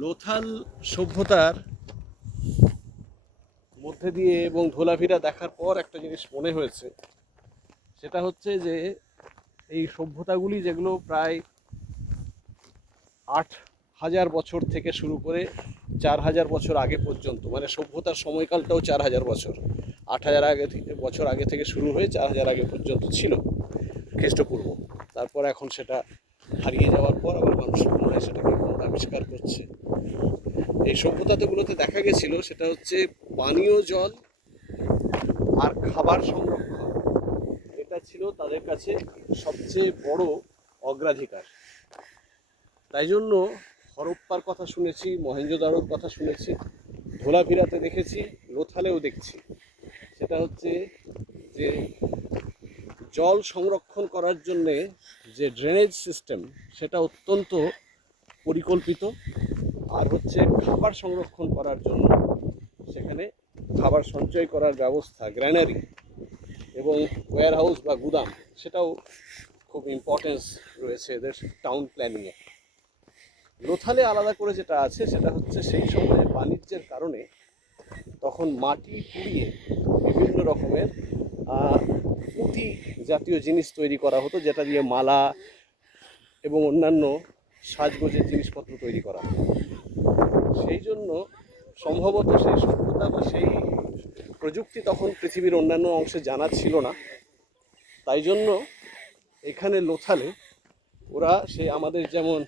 লোথাল সভ্যতার মধ্যে দিয়ে এবং ধোলাভিরা দেখার পর একটা জিনিস মনে হয়েছে, সেটা হচ্ছে যে এই সভ্যতাগুলি যেগুলো প্রায় 8,000 বছর থেকে শুরু করে 4,000 বছর আগে পর্যন্ত, মানে সভ্যতার সময়কালটাও 4,000 বছর, 8,000 বছর আগে থেকে শুরু হয়ে 4,000 আগে পর্যন্ত ছিল খ্রিস্টপূর্ব। তারপর এখন সেটা হারিয়ে যাওয়ার পর আবার মানুষ পুনরায় সেটাকে পুনরাবিষ্কার করছে। এই সভ্যতাগুলোতে দেখা গেছিল সেটা হচ্ছে পানীয় জল আর খাবার সংরক্ষণ, এটা ছিল তাদের কাছে সবচেয়ে বড় অগ্রাধিকার। তাই জন্য হরপ্পার কথা শুনেছি, মহেঞ্জোদারোর কথা শুনেছি, ধোলাভিরাতে দেখেছি, লোথালেও দেখছি। সেটা হচ্ছে যে জল সংরক্ষণ করার জন্যে যে ড্রেনেজ সিস্টেম সেটা অত্যন্ত পরিকল্পিত, আর হচ্ছে খাবার সংরক্ষণ করার জন্য সেখানে খাবার সঞ্চয় করার ব্যবস্থা, গ্র্যানারি এবং ওয়্যার হাউস বা গুদাম, সেটাও খুব ইম্পর্টেন্স রয়েছে এদের টাউন প্ল্যানিংয়ে। লোথালে আলাদা করে যেটা আছে সেটা হচ্ছে সেই সময়ে বাণিজ্যের কারণে তখন মাটি পুড়িয়ে বিভিন্ন রকমের পুঁতি জাতীয় জিনিস তৈরি করা হতো, যেটা দিয়ে মালা এবং অন্যান্য সাজগোজের জিনিসপত্র তৈরি করা হতো। সেই জন্য সম্ভবত সেই সভ্যতা বা সেই প্রযুক্তি তখন পৃথিবীর অন্যান্য অংশে জানা ছিল না। তাই জন্য এখানে লোথালে ওরা সেই আমাদের যেমন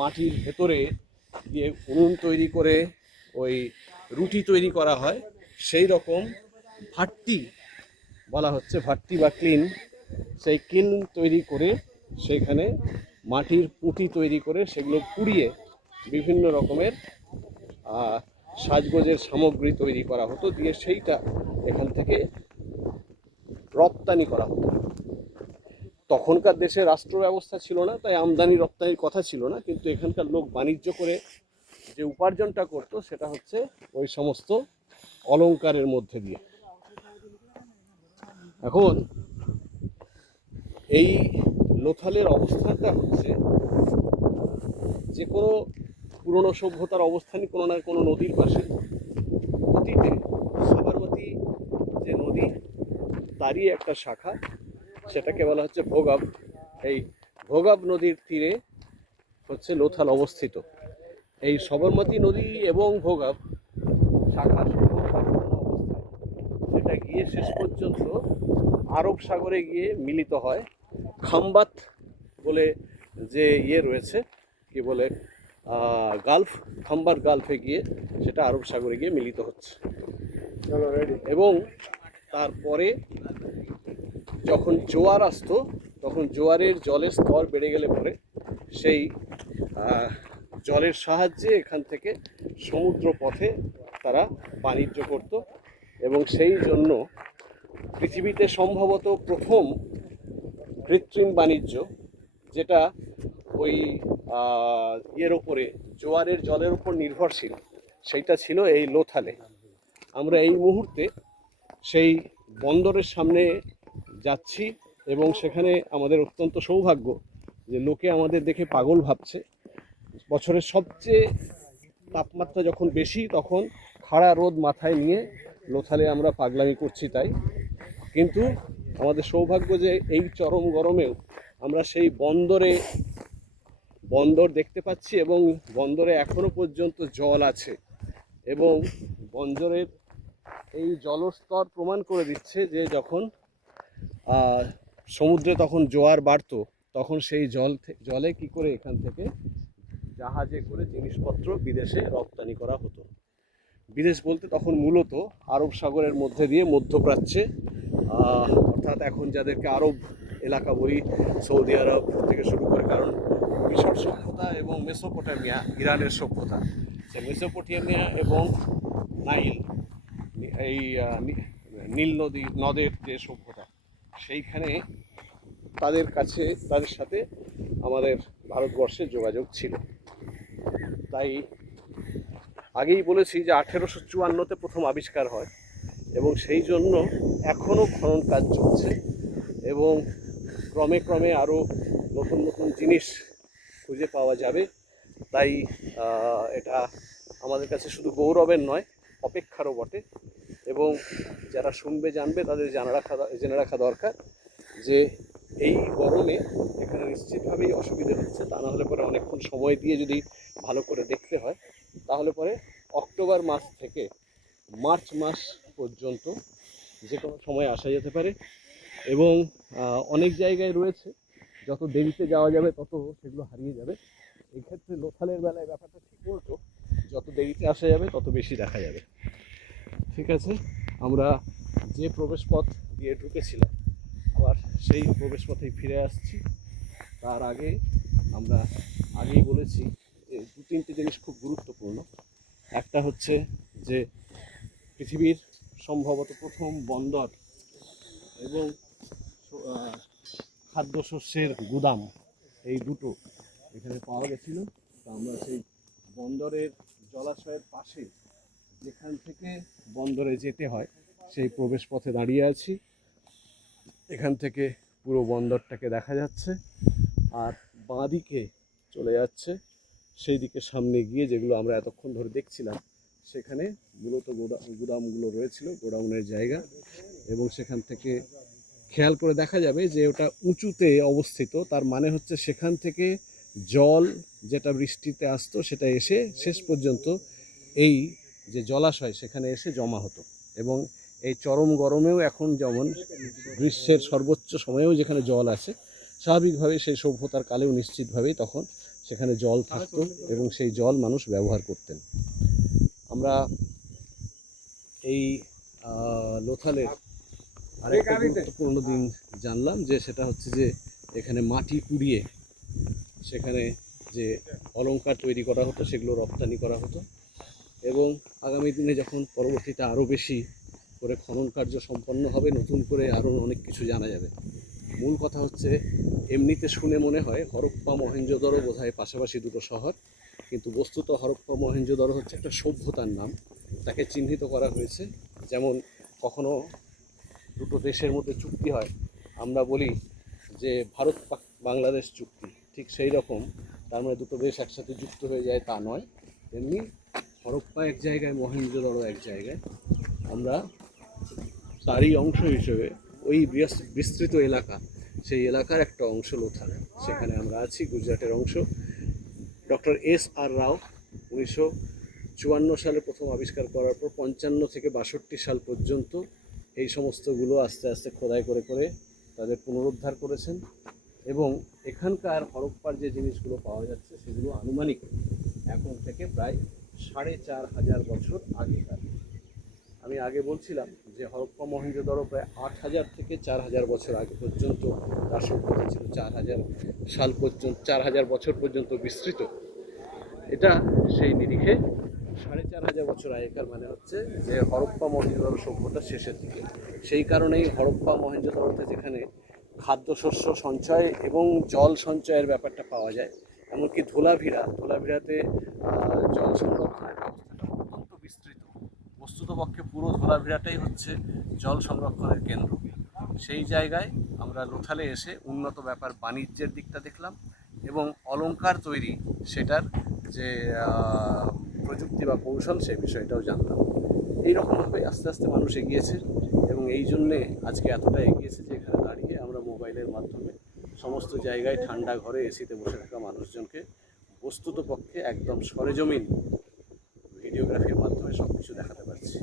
মাটির ভেতরে দিয়ে উনুন তৈরি করে ওই রুটি তৈরি করা হয়, সেই রকম ভাট্টি বলা হচ্ছে, ভাট্টি বা ক্লিন, সেই ক্লিন তৈরি করে সেখানে মাটির পুঁতি তৈরি করে সেগুলো পুড়িয়ে বিভিন্ন রকমের সাজগোজের সামগ্রী তৈরি করা হতো, দিয়ে সেইটা এখান থেকে রপ্তানি করা হতো। তখনকার দেশে রাষ্ট্র ব্যবস্থা ছিল না, তাই আমদানি রপ্তানির কথা ছিল না, কিন্তু এখানকার লোক বাণিজ্য করে যে উপার্জনটা করতো সেটা হচ্ছে ওই সমস্ত অলংকারের মধ্যে দিয়ে। এখন এই লোথালের অবস্থানটা হচ্ছে যে কোনো পুরনো সভ্যতার অবস্থানই কোনো না কোনো নদীর পাশে। অতীতে সাবরমতী যে নদী তারই একটা শাখা, সেটাকে বলা হচ্ছে ভোগাব। এই ভোগাব নদীর তীরে হচ্ছে লোথাল অবস্থিত। এই সবরমতী নদী এবং ভোগাব শাখা অবস্থায় সেটা গিয়ে শেষ পর্যন্ত আরব সাগরে গিয়ে মিলিত হয়। খাম্বাত বলে যে রয়েছে, কি বলে, গালফ, খাম্বার গালফে গিয়ে সেটা আরব সাগরে গিয়ে মিলিত হচ্ছে। এবং তারপরে যখন জোয়ার আসতো তখন জোয়ারের জলের স্তর বেড়ে গেলে পরে সেই জলের সাহায্যে এখান থেকে সমুদ্র পথে তারা বাণিজ্য করত। এবং সেই জন্য পৃথিবীতে সম্ভবত প্রথম কৃত্রিম বাণিজ্য, যেটা ওই ওপরে জোয়ারের জলের উপর নির্ভরশীল, সেইটা ছিল এই লোথালে। আমরা এই মুহূর্তে সেই বন্দরের সামনে যাচ্ছি এবং সেখানে আমাদের অত্যন্ত সৌভাগ্য যে লোকে আমাদের দেখে পাগল ভাবছে। বছরের সবচেয়ে তাপমাত্রা যখন বেশি তখন খাড়া রোদ মাথায় নিয়ে লোথালে আমরা পাগলামি করছি তাই, কিন্তু আমাদের সৌভাগ্য যে এই চরম গরমেও আমরা সেই বন্দর দেখতে পাচ্ছি এবং বন্দরে এখনো পর্যন্ত জল আছে। এবং বন্দরের এই জলস্তর প্রমাণ করে দিচ্ছে যে যখন সমুদ্রে তখন জোয়ার বাড়তো তখন সেই জলে কি করে এখান থেকে জাহাজে করে জিনিসপত্র বিদেশে রপ্তানি করা হতো। বিদেশ বলতে তখন মূলত আরব সাগরের মধ্যে দিয়ে মধ্যপ্রাচ্যে, অর্থাৎ এখন যাদেরকে আরব এলাকা বলি, সৌদি আরব থেকে শুরু করে, কারণ মিশর সভ্যতা এবং মেসোপটেমিয়া, ইরানের সভ্যতা, সে মেসোপটেমিয়া এবং নাইল, এই নীল নদের যে সভ্যতা, সেইখানে তাদের সাথে আমাদের ভারতবর্ষের যোগাযোগ ছিল। তাই আগেই বলেছি যে 1854-তে প্রথম আবিষ্কার হয় এবং সেই জন্য এখনও খনন কাজ চলছে এবং ক্রমে ক্রমে আরও নতুন নতুন জিনিস খুঁজে পাওয়া যাবে। তাই এটা আমাদের কাছে শুধু গৌরবের নয়, অপেক্ষারও বটে। এবং যারা শুনবে জানবে তাদের জেনে রাখা দরকার যে এই গরমে এখানে নিশ্চিতভাবেই অসুবিধে হচ্ছে। তা না হলে পরে অনেকক্ষণ সময় দিয়ে যদি ভালো করে দেখতে হয়, তাহলে পরে অক্টোবর মাস থেকে মার্চ মাস পর্যন্ত যে কোনো সময় আসা যেতে পারে। এবং অনেক জায়গায় রয়েছে, যত দেরিতে যাওয়া যাবে তত সেগুলো হারিয়ে যাবে। এই ক্ষেত্রে লোথালের বেলায় ব্যাপারটা ঠিক উল্টো, যত দেরিতে আসা যাবে তত বেশি দেখা যাবে। ঠিক আছে, আমরা যে প্রবেশপথ দিয়ে ঢুকেছিলাম আবার সেই প্রবেশপথেই ফিরে আসছি। তার আগে আমরা আগেই বলেছি যে দু তিনটে জিনিস খুব গুরুত্বপূর্ণ। একটা হচ্ছে যে পৃথিবীর সম্ভবত প্রথম বন্দর এবং খাদ্যশস্যের গুদাম, এই দুটো এখানে পাওয়া গেছিলো। তো আমরা সেই বন্দরের জলাশয়ের পাশে, যেখান থেকে বন্দরে যেতে হয়, সেই প্রবেশ পথে দাঁড়িয়ে আছি। এখান থেকে পুরো বন্দরটাকে দেখা যাচ্ছে, আর বাঁ দিকে চলে যাচ্ছে সেই দিকে সামনে গিয়ে যেগুলো আমরা এতক্ষণ ধরে দেখছিলাম, সেখানে মূলত গুদামগুলো রয়েছিল, গোডাউনের জায়গা। এবং সেখান থেকে খেয়াল করে দেখা যাবে যে ওটা উঁচুতে অবস্থিত, তার মানে হচ্ছে সেখান থেকে জল যেটা বৃষ্টিতে আসতো সেটা এসে শেষ পর্যন্ত এই যে জলাশয় সেখানে এসে জমা হতো। এবং এই চরম গরমেও এখন যেমন গ্রীষ্মের সর্বোচ্চ সময়েও যেখানে জল আছে, স্বাভাবিকভাবে সেই সভ্যতার কালেও নিশ্চিতভাবেই তখন সেখানে জল থাকতো এবং সেই জল মানুষ ব্যবহার করতেন। আমরা এই লোথালের আরেকটা গুরুত্বপূর্ণ দিন জানলাম, যে সেটা হচ্ছে যে এখানে মাটি কুড়িয়ে সেখানে যে অলংকার তৈরি করা হতো সেগুলো রপ্তানি করা হতো। এবং আগামী দিনে যখন পরবর্তীতে আরও বেশি করে খনন কার্য সম্পন্ন হবে, নতুন করে আরও অনেক কিছু জানা যাবে। মূল কথা হচ্ছে, এমনিতে শুনে মনে হয় হরপ্পা মহেঞ্জোদড়ো বোধহয় পাশাপাশি দুটো শহর, কিন্তু বস্তুত হরপ্পা মহেঞ্জোদড়ো হচ্ছে একটা সভ্যতার নাম, তাকে চিহ্নিত করা হয়েছে। যেমন কখনো দুটো দেশের মধ্যে চুক্তি হয়, আমরা বলি যে ভারত বাংলাদেশ চুক্তি, ঠিক সেই রকম। তার মানে দুটো দেশ একসাথে যুক্ত হয়ে যায় তা নয়। তেমনি হরপ্পা এক জায়গায়, মহেঞ্জোদড়ো এক জায়গায়। আমরা তারই অংশ হিসেবে ওই বিস্তৃত এলাকা, সেই এলাকার একটা অংশ লোথাল, সেখানে আমরা আছি, গুজরাটের অংশ। Doctor S.R. রাও 1954 সালে প্রথম আবিষ্কার করার পর 55 থেকে 62 সাল পর্যন্ত এই সমস্তগুলো আস্তে আস্তে খোদাই করে করে তাদের পুনরুদ্ধার করেছেন। এবং এখানকার হরপ্পার যে জিনিসগুলো পাওয়া যাচ্ছে সেগুলো আনুমানিক এখন থেকে প্রায় 4500 বছর আগেকার। আমি আগে বলছিলাম যে হরপ্পা মহেঞ্জোদড়ো প্রায় 8000 থেকে 4000 বছর আগে পর্যন্ত তার সভ্যতা ছিল, 4000 সাল পর্যন্ত, 4000 বছর পর্যন্ত বিস্তৃত। এটা সেই নিরিখে 4500 বছর আগেকার, মানে হচ্ছে যে হরপ্পা মহেঞ্জোদড়ো সভ্যতার শেষের দিকে। সেই কারণেই হরপ্পা মহেঞ্জোদড়োতে যেখানে খাদ্যশস্য সঞ্চয় এবং জল সঞ্চয়ের ব্যাপারটা পাওয়া যায়, এমনকি ধোলাভিরাতে জল সংরক্ষণের ব্যবস্থাটা অত্যন্ত বিস্তৃত। বস্তুতপক্ষে পুরো ধোলাভিরাটাই হচ্ছে জল সংরক্ষণের কেন্দ্র। সেই জায়গায় আমরা লোথালে এসে উন্নত ব্যাপার বাণিজ্যের দিকটা দেখলাম, এবং অলংকার তৈরি সেটার যে প্রযুক্তি বা কৌশল, সেই বিষয়টাও জানলাম। এইরকমভাবে আস্তে আস্তে মানুষ এগিয়েছে, এবং এই জন্যে আজকে এতটা এগিয়েছে যে এখানে দাঁড়িয়ে আমরা মোবাইলের মাধ্যমে সমস্ত জায়গায় ঠান্ডা ঘরে এসিতে বসে থাকা মানুষজনকে বস্তুতপক্ষে একদম সরেজমিন ভিডিওগ্রাফির মাধ্যমে সব কিছু দেখাতে পারছি।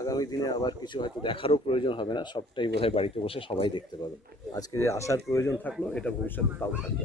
আগামী দিনে আবার কিছু হয়তো দেখারও প্রয়োজন হবে না, সবটাই বোধহয় বাড়িতে বসে সবাই দেখতে পাবে। আজকে যে আসার প্রয়োজন থাকলো, এটা ভবিষ্যতে তাও থাকবে।